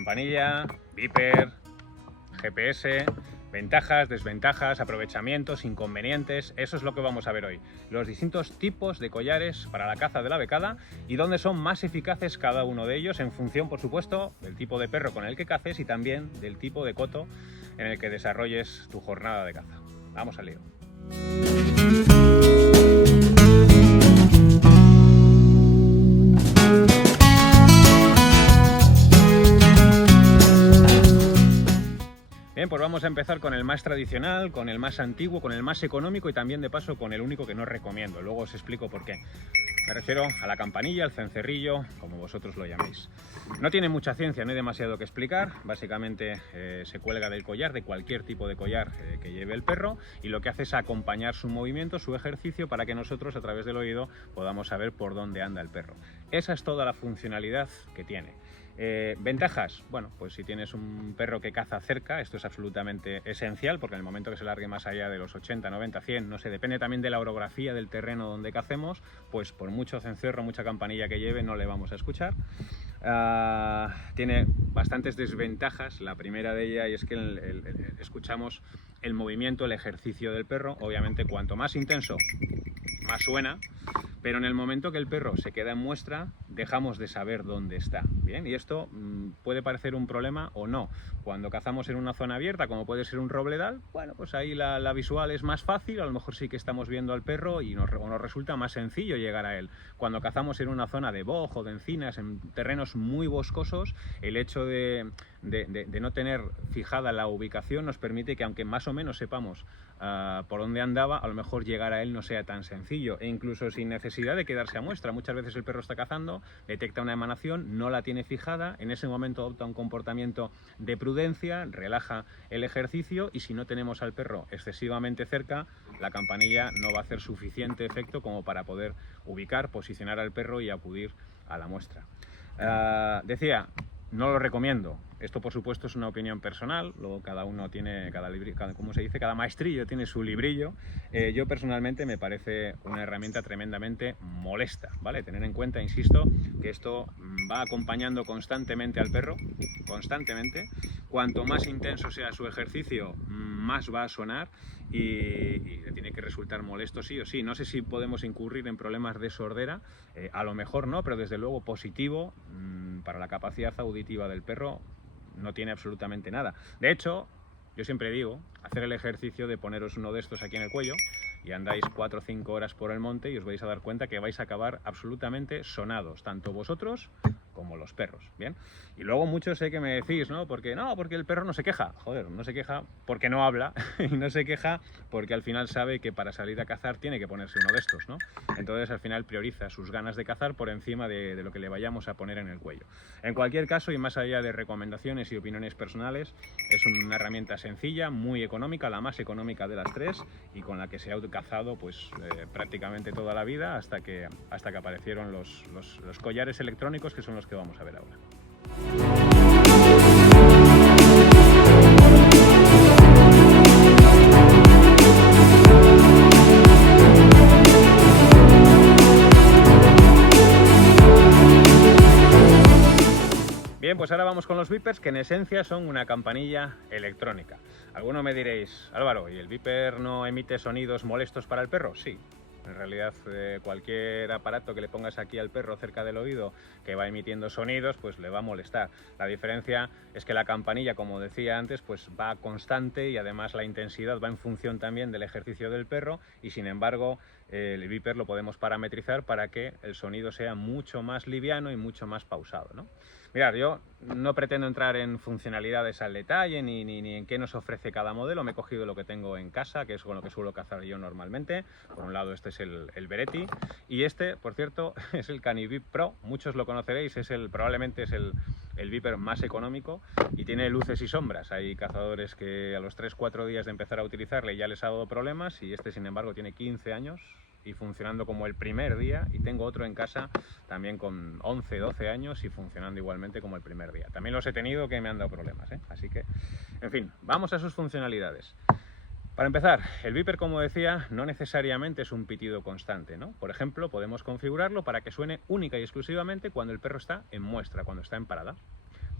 campanilla, Viper, GPS, ventajas, desventajas, aprovechamientos, inconvenientes. Eso es lo que vamos a ver hoy. Los distintos tipos de collares para la caza de la becada y dónde son más eficaces cada uno de ellos en función, por supuesto, del tipo de perro con el que caces y también del tipo de coto en el que desarrolles tu jornada de caza. Vamos al lío. Bien, pues vamos a empezar con el más tradicional, con el más antiguo, con el más económico y también de paso con el único que no recomiendo. Luego os explico por qué. Me refiero a la campanilla, al cencerrillo, como vosotros lo llaméis. No tiene mucha ciencia, no hay demasiado que explicar. Básicamente se cuelga del collar, de cualquier tipo de collar que lleve el perro, y lo que hace es acompañar su movimiento, su ejercicio, para que nosotros a través del oído podamos saber por dónde anda el perro. Esa es toda la funcionalidad que tiene. Ventajas, bueno, pues si tienes un perro que caza cerca, esto es absolutamente esencial, porque en el momento que se largue más allá de los 80, 90, 100, no sé, depende también de la orografía del terreno donde cacemos, pues por mucho cencerro, mucha campanilla que lleve, no le vamos a escuchar. Tiene bastantes desventajas. La primera de ellas es que escuchamos el movimiento, el ejercicio del perro. Obviamente cuanto más intenso, más suena, pero en el momento que el perro se queda en muestra, dejamos de saber dónde está. Bien, y esto puede parecer un problema o no. Cuando cazamos en una zona abierta, como puede ser un robledal, bueno, pues ahí la visual es más fácil, a lo mejor sí que estamos viendo al perro y nos resulta más sencillo llegar a él. Cuando cazamos en una zona de boj o de encinas, en terrenos muy boscosos, el hecho de no tener fijada la ubicación nos permite que, aunque más o menos sepamos por dónde andaba, a lo mejor llegar a él no sea tan sencillo, e incluso sin necesidad de quedarse a muestra. Muchas veces el perro está cazando, detecta una emanación, no la tiene fijada, en ese momento adopta un comportamiento de prudencia, relaja el ejercicio, y si no tenemos al perro excesivamente cerca, la campanilla no va a hacer suficiente efecto como para poder ubicar, posicionar al perro y acudir a la muestra. Decía, no lo recomiendo. Esto, por supuesto, es una opinión personal. Luego cada uno tiene, ¿cómo se dice? Cada maestrillo tiene su librillo. Yo personalmente me parece una herramienta tremendamente molesta, ¿vale? Tener en cuenta, insisto, que esto va acompañando constantemente al perro, constantemente. Cuanto más intenso sea su ejercicio, más va a sonar y le tiene que resultar molesto sí o sí. No sé si podemos incurrir en problemas de sordera, a lo mejor no, pero desde luego positivo para la capacidad auditiva del perro no tiene absolutamente nada. De hecho, yo siempre digo, hacer el ejercicio de poneros uno de estos aquí en el cuello y andáis 4 o 5 horas por el monte y os vais a dar cuenta que vais a acabar absolutamente sonados, tanto vosotros como los perros, ¿bien? Y luego muchos sé que me decís, ¿no? Porque el perro no se queja. Joder, no se queja porque no habla y no se queja porque al final sabe que para salir a cazar tiene que ponerse uno de estos, ¿no? Entonces al final prioriza sus ganas de cazar por encima de lo que le vayamos a poner en el cuello. En cualquier caso, y más allá de recomendaciones y opiniones personales, es una herramienta sencilla, muy económica, la más económica de las tres, y con la que se ha cazado pues prácticamente toda la vida hasta que aparecieron los collares electrónicos, que son los que vamos a ver ahora. Bien, pues ahora vamos con los Vipers, que en esencia son una campanilla electrónica. Algunos me diréis, Álvaro, ¿y el Viper no emite sonidos molestos para el perro? Sí. En realidad cualquier aparato que le pongas aquí al perro cerca del oído que va emitiendo sonidos, pues le va a molestar. La diferencia es que la campanilla, como decía antes, pues va constante y además la intensidad va en función también del ejercicio del perro, y sin embargo el Viper lo podemos parametrizar para que el sonido sea mucho más liviano y mucho más pausado, ¿no? Mirad, yo no pretendo entrar en funcionalidades al detalle ni en qué nos ofrece cada modelo. Me he cogido lo que tengo en casa, que es con lo que suelo cazar yo normalmente. Por un lado este es el Beretti, y este, por cierto, es el Canivip Pro. Muchos lo conoceréis, probablemente es el Viper más económico y tiene luces y sombras. Hay cazadores que a los 3-4 días de empezar a utilizarle ya les ha dado problemas, y este sin embargo tiene 15 años y funcionando como el primer día, y tengo otro en casa también con 11-12 años y funcionando igualmente como el primer día. También los he tenido que me han dado problemas, ¿eh? Así que, en fin, vamos a sus funcionalidades. Para empezar, el Viper, como decía, no necesariamente es un pitido constante, ¿no? Por ejemplo, podemos configurarlo para que suene única y exclusivamente cuando el perro está en muestra, cuando está en parada.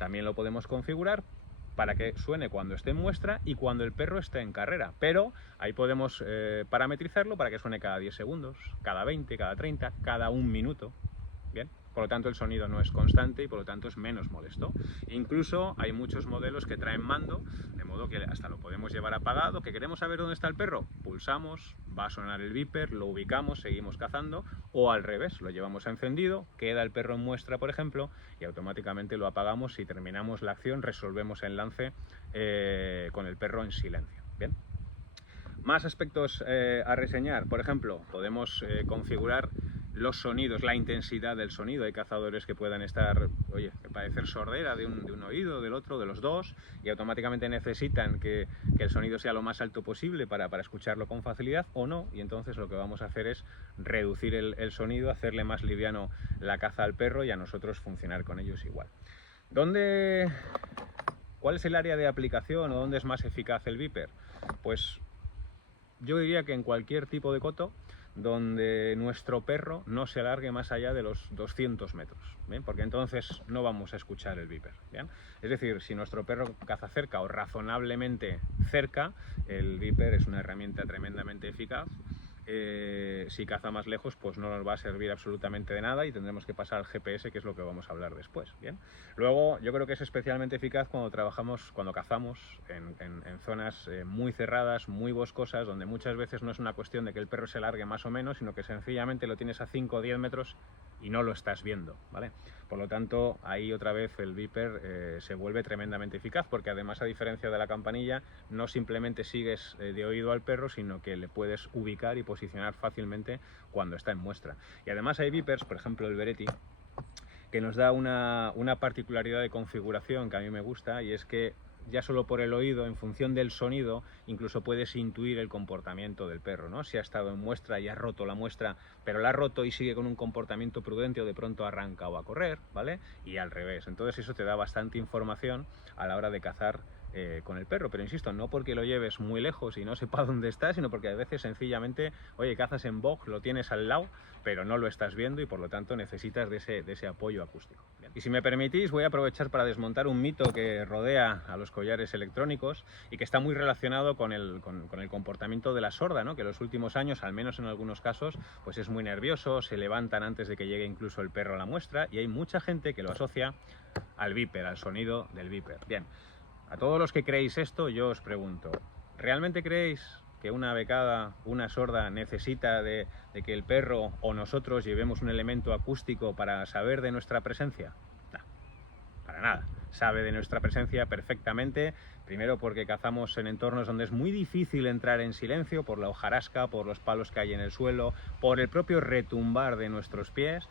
también lo podemos configurar para que suene cuando esté en muestra y cuando el perro esté en carrera, pero ahí podemos parametrizarlo para que suene cada 10 segundos, cada 20, cada 30, cada 1 minuto. Bien, por lo tanto el sonido no es constante y por lo tanto es menos molesto. Incluso hay muchos modelos que traen mando, de modo que hasta lo podemos llevar apagado, que queremos saber dónde está el perro, pulsamos, va a sonar el beeper, lo ubicamos, seguimos cazando, o al revés, lo llevamos encendido, queda el perro en muestra, por ejemplo, y automáticamente lo apagamos y terminamos la acción, resolvemos el lance con el perro en silencio. Bien. Más aspectos a reseñar, por ejemplo, podemos configurar los sonidos, la intensidad del sonido. Hay cazadores que puedan estar, oye, parecer sordera de un oído, del otro, de los dos, y automáticamente necesitan que el sonido sea lo más alto posible para escucharlo con facilidad o no, y entonces lo que vamos a hacer es reducir el sonido, hacerle más liviano la caza al perro y a nosotros funcionar con ellos igual. ¿Cuál es el área de aplicación o dónde es más eficaz el beeper? Pues yo diría que en cualquier tipo de coto donde nuestro perro no se alargue más allá de los 200 metros, ¿bien? Porque entonces no vamos a escuchar el beeper, ¿bien? Es decir, si nuestro perro caza cerca o razonablemente cerca, el beeper es una herramienta tremendamente eficaz. Si caza más lejos, pues no nos va a servir absolutamente de nada y tendremos que pasar al GPS, que es lo que vamos a hablar después. Bien. Luego, yo creo que es especialmente eficaz cuando cazamos en zonas muy cerradas, muy boscosas, donde muchas veces no es una cuestión de que el perro se largue más o menos, sino que sencillamente lo tienes a 5 o 10 metros y no lo estás viendo, ¿vale? Por lo tanto, ahí otra vez el beeper se vuelve tremendamente eficaz, porque además, a diferencia de la campanilla, no simplemente sigues de oído al perro, sino que le puedes ubicar y posicionar fácilmente cuando está en muestra. Y además hay beepers, por ejemplo el Beretti, que nos da una particularidad de configuración que a mí me gusta, y es que ya solo por el oído, en función del sonido, incluso puedes intuir el comportamiento del perro, ¿no? Si ha estado en muestra y ha roto la muestra, pero la ha roto y sigue con un comportamiento prudente, o de pronto arranca o a correr, ¿vale? Y al revés. Entonces eso te da bastante información a la hora de cazar con el perro, pero insisto, no porque lo lleves muy lejos y no sepa dónde está, sino porque a veces sencillamente, oye, cazas en bog, lo tienes al lado, pero no lo estás viendo y por lo tanto necesitas de ese apoyo acústico. Bien. Y si me permitís, voy a aprovechar para desmontar un mito que rodea a los collares electrónicos y que está muy relacionado con el comportamiento de la sorda, ¿no? Que en los últimos años, al menos en algunos casos, pues es muy nervioso, se levantan antes de que llegue incluso el perro a la muestra, y hay mucha gente que lo asocia al beeper, al sonido del beeper. Bien. A todos los que creéis esto, yo os pregunto, ¿realmente creéis que una becada, una sorda, necesita de que el perro o nosotros llevemos un elemento acústico para saber de nuestra presencia? No, para nada. Sabe de nuestra presencia perfectamente, primero porque cazamos en entornos donde es muy difícil entrar en silencio, por la hojarasca, por los palos que hay en el suelo, por el propio retumbar de nuestros pies.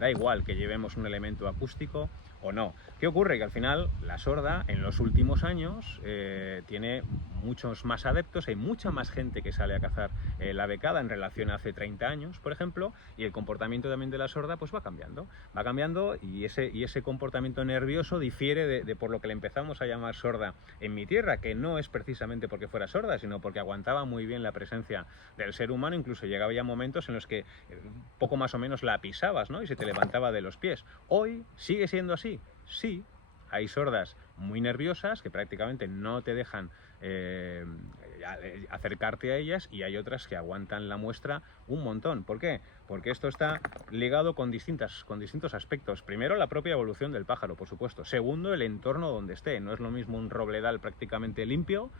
Da igual que llevemos un elemento acústico o no. ¿Qué ocurre? Que al final la sorda en los últimos años tiene muchos más adeptos, hay mucha más gente que sale a cazar la becada en relación a hace 30 años, por ejemplo, y el comportamiento también de la sorda pues va cambiando, y ese comportamiento nervioso difiere de por lo que le empezamos a llamar sorda en mi tierra, que no es precisamente porque fuera sorda, sino porque aguantaba muy bien la presencia del ser humano. Incluso llegaba ya momentos en los que poco más o menos la pisabas, ¿no? Y se te levantaba de los pies. Hoy sigue siendo así. Sí, hay sordas muy nerviosas que prácticamente no te dejan acercarte a ellas, y hay otras que aguantan la muestra un montón. ¿Por qué? Porque esto está ligado con distintos aspectos. Primero, la propia evolución del pájaro, por supuesto. Segundo, el entorno donde esté. No es lo mismo un robledal prácticamente limpio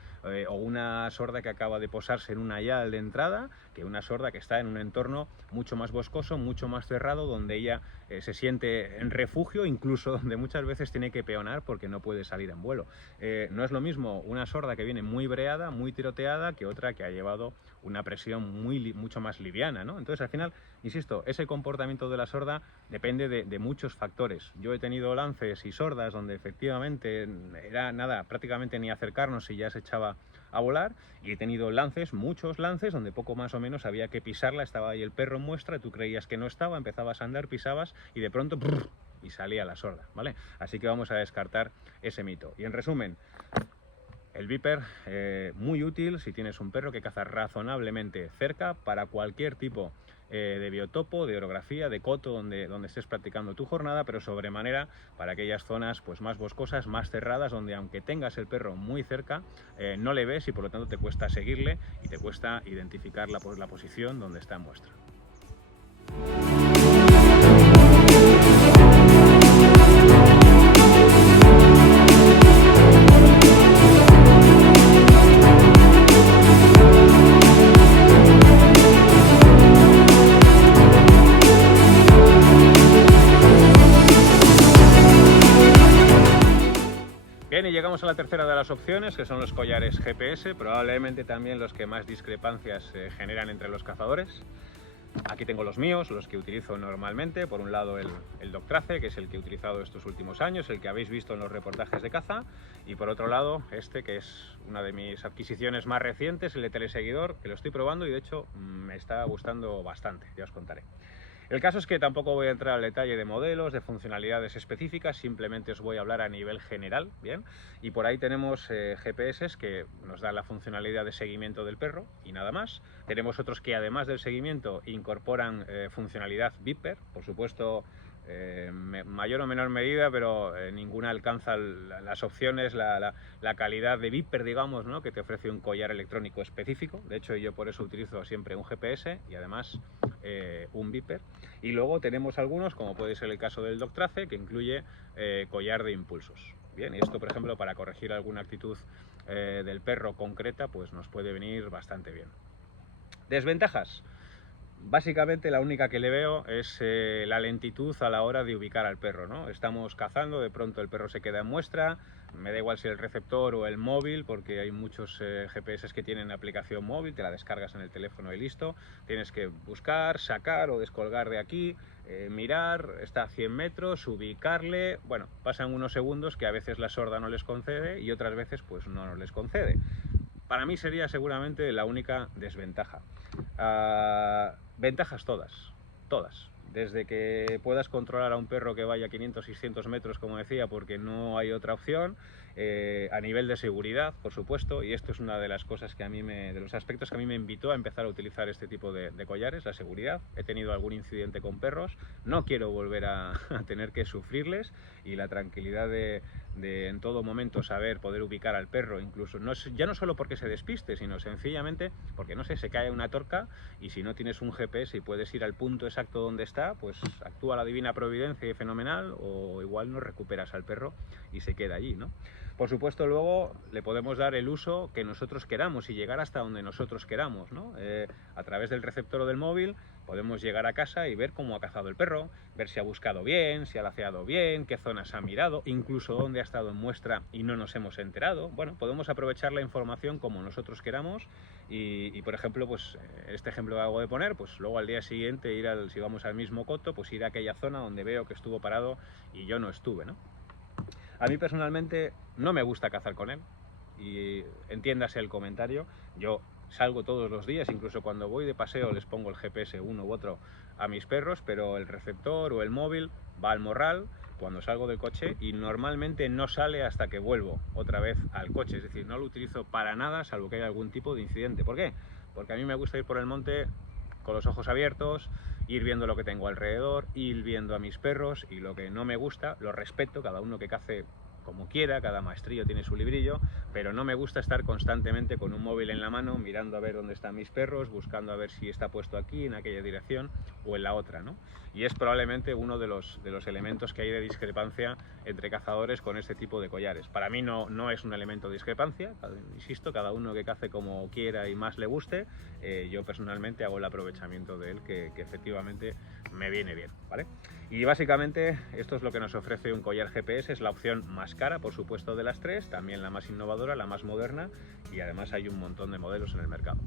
o una sorda que acaba de posarse en un hayal de entrada, que una sorda que está en un entorno mucho más boscoso, mucho más cerrado, donde ella se siente en refugio, incluso donde muchas veces tiene que peonar porque no puede salir en vuelo. No es lo mismo una sorda que viene muy breada, muy tiroteada, que otra que ha llevado una presión mucho más liviana, ¿no? Entonces, al final, insisto, ese comportamiento de la sorda depende de muchos factores. Yo he tenido lances y sordas donde efectivamente era nada, prácticamente ni acercarnos y ya se echaba a volar, y he tenido lances, muchos lances, donde poco más o menos había que pisarla, estaba ahí el perro en muestra, tú creías que no estaba, empezabas a andar, pisabas y de pronto ¡brr! Y salía la sorda, ¿vale? Así que vamos a descartar ese mito. Y en resumen, el beeper, muy útil si tienes un perro que caza razonablemente cerca para cualquier tipo de biotopo, de orografía, de coto, donde estés practicando tu jornada, pero sobremanera para aquellas zonas pues más boscosas, más cerradas, donde aunque tengas el perro muy cerca, no le ves y por lo tanto te cuesta seguirle y te cuesta identificar la posición donde está en muestra. Bien, y llegamos a la tercera de las opciones, que son los collares GPS, probablemente también los que más discrepancias generan entre los cazadores. Aquí tengo los míos, los que utilizo normalmente. Por un lado el Dogtrace, que es el que he utilizado estos últimos años, el que habéis visto en los reportajes de caza. Y por otro lado este, que es una de mis adquisiciones más recientes, el de teleseguidor, que lo estoy probando y de hecho me está gustando bastante, ya os contaré. El caso es que tampoco voy a entrar al detalle de modelos, de funcionalidades específicas, simplemente os voy a hablar a nivel general, ¿bien? Y por ahí tenemos GPS que nos dan la funcionalidad de seguimiento del perro y nada más. Tenemos otros que además del seguimiento incorporan funcionalidad Viper, por supuesto mayor o menor medida, pero ninguna alcanza las opciones, la calidad de Viper, digamos, ¿no? Que te ofrece un collar electrónico específico. De hecho, yo por eso utilizo siempre un GPS y además un Viper. Y luego tenemos algunos, como puede ser el caso del Dogtrace, que incluye collar de impulsos. Bien, y esto, por ejemplo, para corregir alguna actitud del perro concreta, pues nos puede venir bastante bien. Desventajas. Básicamente la única que le veo es la lentitud a la hora de ubicar al perro, ¿no? Estamos cazando, de pronto el perro se queda en muestra, me da igual si el receptor o el móvil, porque hay muchos GPS que tienen aplicación móvil, te la descargas en el teléfono y listo. Tienes que buscar, sacar o descolgar de aquí, mirar, está a 100 metros, ubicarle. Bueno, pasan unos segundos que a veces la sorda no les concede y otras veces pues no les concede. Para mí sería seguramente la única desventaja. Ventajas todas. Desde que puedas controlar a un perro que vaya 500-600 metros, como decía, porque no hay otra opción, a nivel de seguridad, por supuesto, y esto es una de las cosas que de los aspectos que a mí me invitó a empezar a utilizar este tipo de collares, la seguridad. He tenido algún incidente con perros, no quiero volver a tener que sufrirles, y la tranquilidad de en todo momento poder ubicar al perro, incluso ya no solo porque se despiste, sino sencillamente porque, no sé, se cae una torca y si no tienes un GPS y puedes ir al punto exacto donde está, pues actúa la divina providencia y fenomenal, o igual no recuperas al perro y se queda allí, ¿no? Por supuesto, luego le podemos dar el uso que nosotros queramos y llegar hasta donde nosotros queramos, ¿no? A través del receptor o del móvil podemos llegar a casa y ver cómo ha cazado el perro, ver si ha buscado bien, si ha laceado bien, qué zonas ha mirado, incluso dónde ha estado en muestra y no nos hemos enterado. Bueno, podemos aprovechar la información como nosotros queramos y por ejemplo, pues este ejemplo que hago de poner, pues luego al día siguiente si vamos al mismo coto, pues ir a aquella zona donde veo que estuvo parado y yo no estuve, ¿no? A mí personalmente no me gusta cazar con él y entiéndase el comentario. Yo salgo todos los días, incluso cuando voy de paseo les pongo el GPS uno u otro a mis perros, pero el receptor o el móvil va al morral cuando salgo del coche y normalmente no sale hasta que vuelvo otra vez al coche. Es decir, no lo utilizo para nada salvo que haya algún tipo de incidente. ¿Por qué? Porque a mí me gusta ir por el monte con los ojos abiertos, ir viendo lo que tengo alrededor, ir viendo a mis perros, y lo que no me gusta, lo respeto, cada uno que cace como quiera, cada maestrillo tiene su librillo, pero no me gusta estar constantemente con un móvil en la mano, mirando a ver dónde están mis perros, buscando a ver si está puesto aquí, en aquella dirección o en la otra, ¿no? Y es probablemente uno de los elementos que hay de discrepancia entre cazadores con este tipo de collares. Para mí no es un elemento de discrepancia, insisto, cada uno que cace como quiera y más le guste. Yo personalmente hago el aprovechamiento de él que efectivamente me viene bien, ¿vale? Y básicamente esto es lo que nos ofrece un collar GPS, es la opción más cara, por supuesto, de las tres, también la más innovadora, la más moderna, y además hay un montón de modelos en el mercado.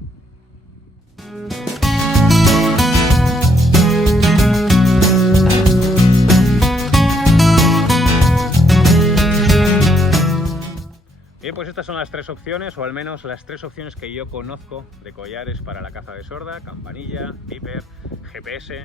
Bien, pues estas son las tres opciones, o al menos las tres opciones que yo conozco de collares para la caza de sorda: campanilla, Viper, GPS.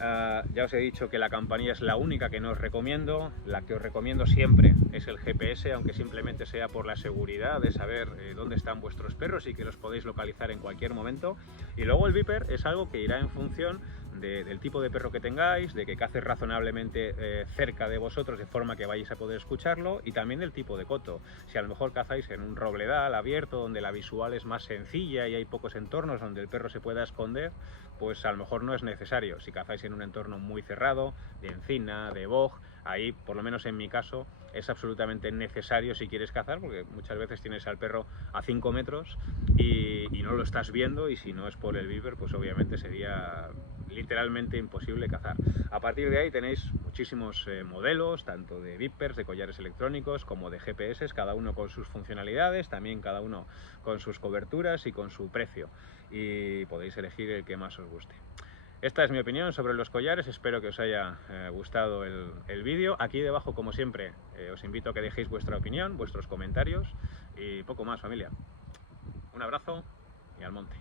Ya os he dicho que la campanilla es la única que no os recomiendo. La que os recomiendo siempre es el GPS, aunque simplemente sea por la seguridad de saber dónde están vuestros perros y que los podéis localizar en cualquier momento. Y luego el beeper es algo que irá en función del tipo de perro que tengáis, de que cace razonablemente cerca de vosotros de forma que vayáis a poder escucharlo, y también del tipo de coto. Si a lo mejor cazáis en un robledal abierto donde la visual es más sencilla y hay pocos entornos donde el perro se pueda esconder, pues a lo mejor no es necesario. Si cazáis en un entorno muy cerrado, de encina, de boj, ahí, por lo menos en mi caso, es absolutamente necesario si quieres cazar, porque muchas veces tienes al perro a 5 metros y no lo estás viendo, y si no es por el beeper, pues obviamente sería literalmente imposible cazar. A partir de ahí tenéis muchísimos modelos, tanto de beepers, de collares electrónicos, como de GPS, cada uno con sus funcionalidades, también cada uno con sus coberturas y con su precio, y podéis elegir el que más os guste. Esta es mi opinión sobre los collares, espero que os haya gustado el vídeo. Aquí debajo, como siempre, os invito a que dejéis vuestra opinión, vuestros comentarios, y poco más, familia. Un abrazo y al monte.